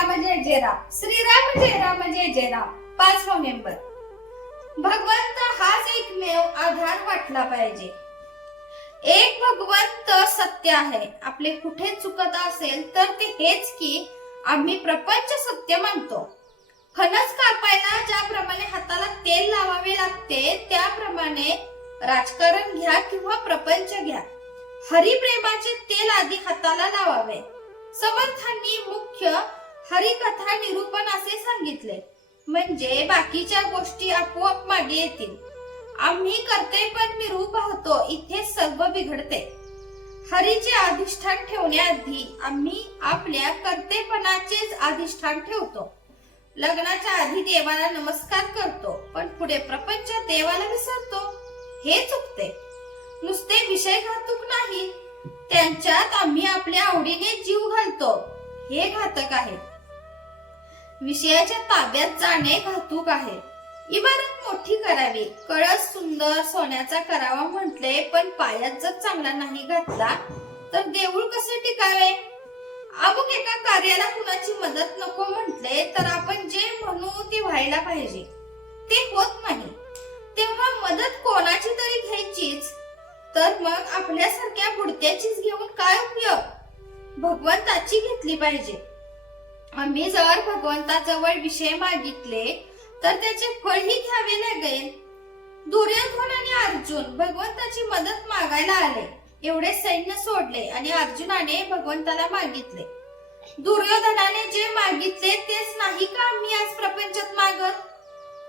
राम जय जय राम श्रीराम जय राम जय जय राम पाचवा मेंबर भगवंत हाच एकमेव आधार वाटला पाहिजे. एक भगवंत सत्य आहे. आपले कुठे चुकत असेल तर ते हेच की आम्ही प्रपंच सत्य मानतो. फणस कापायला ज्याप्रमाणे हाताला तेल लावावे लागते त्याप्रमाणे राजकारण घ्या किंवा प्रपंच घ्या. हरिप्रेमाचे तेल आधी हाताला लावावे. समर्थांनी मुख्य हरिकथा निरूपण असे सांगितले. म्हणजे बाकीच्या गोष्टी आपोआप मागे येतील. आम्ही करते पण मी रूप पाहतो इथे सर्व बिघडते. हरीचे अधिष्ठान ठेवण्याआधी आम्ही आपल्या कर्तेपणाचेच अधिष्ठान ठेवतो. लग्नाच्या आधी देवाला नमस्कार करतो पण पुढे प्रपंच देवाला विसरतो हे चुकते. नुसते विषय घातक नाही त्यांच्यात आम्ही आपल्या आवडीने जीव घालतो हे घातक आहे. विषयाच्या ताब्यात जाणे घातूक आहे. इमारत मोठी करावी. कळस सुंदर सोन्याचा करावा म्हटले पण पायात जर चांगला नाही घातला तर देऊळ कसे टिकावे? अमुक एका कार्याला कुणाची मदत नको म्हटले तर आपण जे म्हणू ते व्हायला पाहिजे. ते होत नाही. तेव्हा मदत कोणाची तरी घ्यायचीच. तर मग आपल्यासारख्या बुडत्याचीच घेऊन काय उपयोग? भगवंताची घेतली पाहिजे. आम्ही जर भगवंताजवळ विषय मागितले तर त्याचे फळही घ्यावे लागेल. दुर्योधन आणि अर्जुन भगवंताची मदत मागायला आले. एवढे सैन्य सोडले आणि अर्जुनाने भगवंताला मागितले. दुर्योधनाने जे मागितले तेच नाही का आम्ही आज प्रपंचात मागत?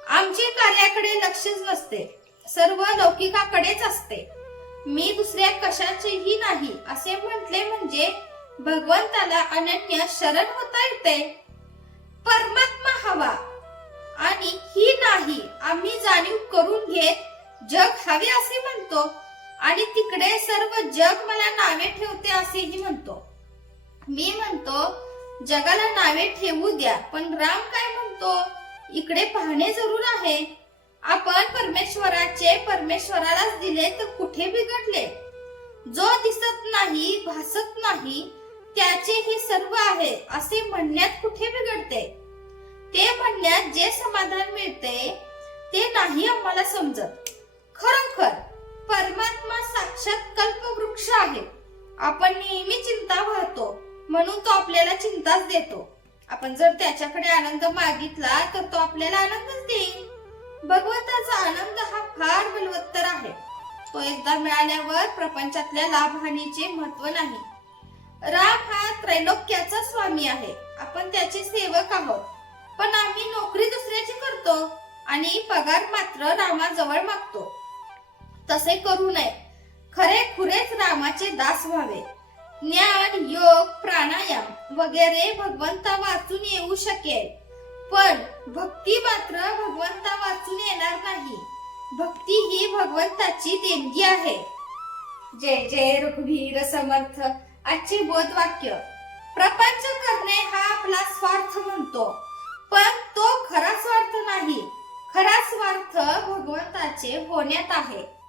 आमचे कार्याकडे लक्षच नसते. सर्व लौकिकाकडेच असते. मी दुसऱ्या कशाचेही नाही असे म्हटले म्हणजे भगवंताला अनन्य शरण होता येते. परमात्मा हवा. आणि ही नाही आम्ही जाणीव करून घेत जग हवे असे म्हणतो. आणि तिकडे सर्व जग मला नावे ठेवते असेही म्हणतो. मी म्हणतो जगाला नावे ठेवू द्या पण राम काय म्हणतो? इकडे पाहणे जरूर आहे. आपण परमेश्वराचे परमेश्वरालाच दिले तर कुठे बिघडले? जो दिसत नाही भासत नाही त्याचे हे सर्व आहे असे म्हणण्यात कुठे बिघडते? ते म्हणण्यात जे समाधान मिळते ते नाही आम्हाला समजत. खरोखर परमात्मा साक्षात कल्पवृक्ष आहे. आपण नेहमी चिंता वाहतो म्हणून तो आपल्याला चिंताच देतो. आपण जर त्याच्याकडे आनंद मागितला तर तो आपल्याला आनंदच देईल. भगवंताचा आनंद हा फार बलवत्तर आहे. तो एकदा मिळाल्यावर प्रपंचातल्या लाभहानीचे महत्त्व नाही. राम त्रैलोक्याचा स्वामी आहे. आपण त्याचे सेवक आहोत. पण आम्ही नोकरी दुसऱ्याची करतो आणि पगार मात्र रामाजवळ मागतो. तसे करू नये. खरे खुरेच रामाचे दास व्हावे. ज्ञान योग प्राणायाम वगैरे भगवंता वाचून येऊ शकेल. पण भक्ती मात्र भगवंता वाचून येणार नाही. भक्ती ही भगवंताची देणगी आहे. जय जय रघुवीर समर्थ. आजचे बोध वाक्य प्रपंच करणे हा आपला स्वार्थ म्हणतो. पण तो खरा स्वार्थ नाही. खरा स्वार्थ भगवंताचे होण्यात आहे.